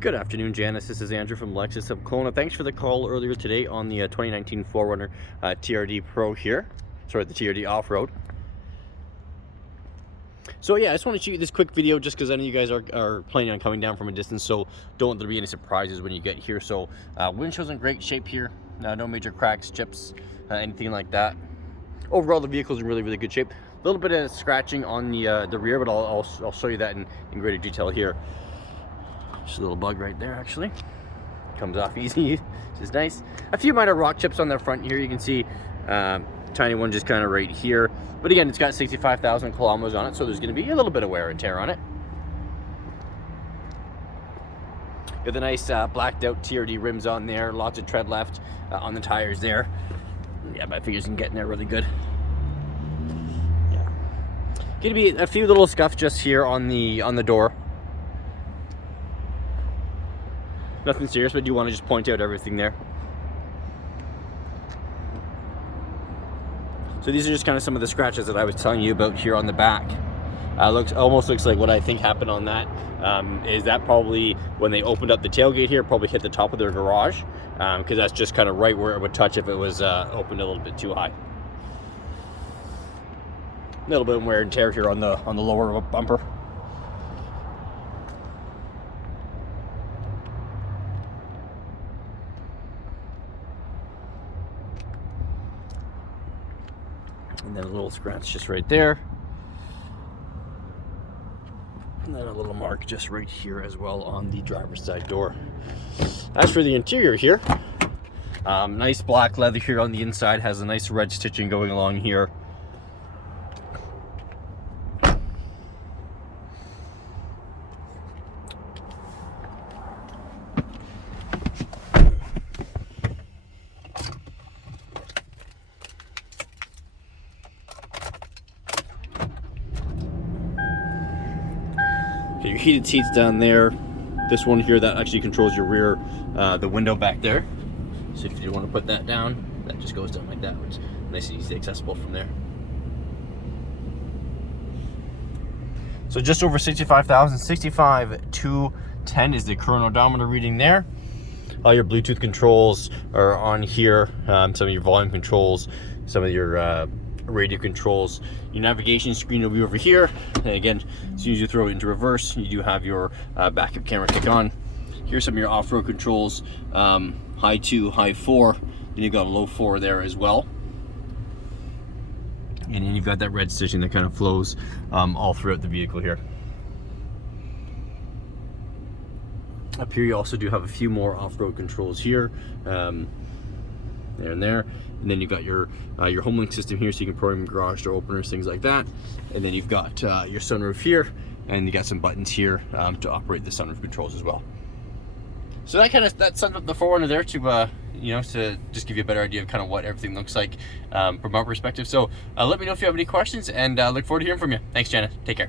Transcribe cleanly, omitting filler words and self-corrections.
Good afternoon, Janice. This is Andrew from Lexus of Kelowna. Thanks for the call earlier today on the 2019 4Runner TRD Pro here. Sorry, the TRD Off-Road. So yeah, I just want to shoot you this quick video just because I know you guys are planning on coming down from a distance, so don't want there to be any surprises when you get here. So windshield's in great shape here. No major cracks, chips, anything like that. Overall, the vehicle's in really good shape. A little bit of scratching on the rear, but I'll show you that in greater detail here. Just a little bug right there, actually. Comes off easy, which is nice. A few minor rock chips on the front here. You can see tiny one just kind of right here. But again, it's got 65,000 kilometers on it, so there's going to be a little bit of wear and tear on it. Got the nice blacked out TRD rims on there. Lots of tread left on the tires there. Yeah, my fingers can get in there really good. Yeah. Going to be a few little scuffs just here on the door. Nothing serious, but you want to just point out everything there. So these are just kind of some of the scratches that I was telling you about here on the back. Almost looks like what I think happened on that is that probably when they opened up the tailgate here, probably hit the top of their garage, because that's just kind of right where it would touch if it was opened a little bit too high. A little bit of wear and tear here on the lower bumper. And then a little scratch just right there. And then a little mark just right here as well on the driver's side door. As for the interior here, nice black leather here on the inside, has a nice red stitching going along here. Okay, your heated seats down there. This one here that actually controls your rear, the window back there. So if you want to put that down, that just goes down like that, which is nice and easy accessible from there. So just over 65,000, 65,210 is the current odometer reading there. All your Bluetooth controls are on here. Some of your volume controls, some of your radio controls. Your navigation screen will be over here, and again, as soon as you throw it into reverse, you do have your backup camera kick on. Here's some of your off-road controls, high 2, high 4, then you've got a low 4 there as well, and then you've got that red stitching that kind of flows all throughout the vehicle here. Up here you also do have a few more off-road controls here, there and there. And then you've got your HomeLink system here, so you can program garage door openers, things like that. And then you've got your sunroof here, and you got some buttons here to operate the sunroof controls as well. So that sums up the 4Runner there to to just give you a better idea of kind of what everything looks like from our perspective. So let me know if you have any questions, and look forward to hearing from you. Thanks, Jenna. Take care.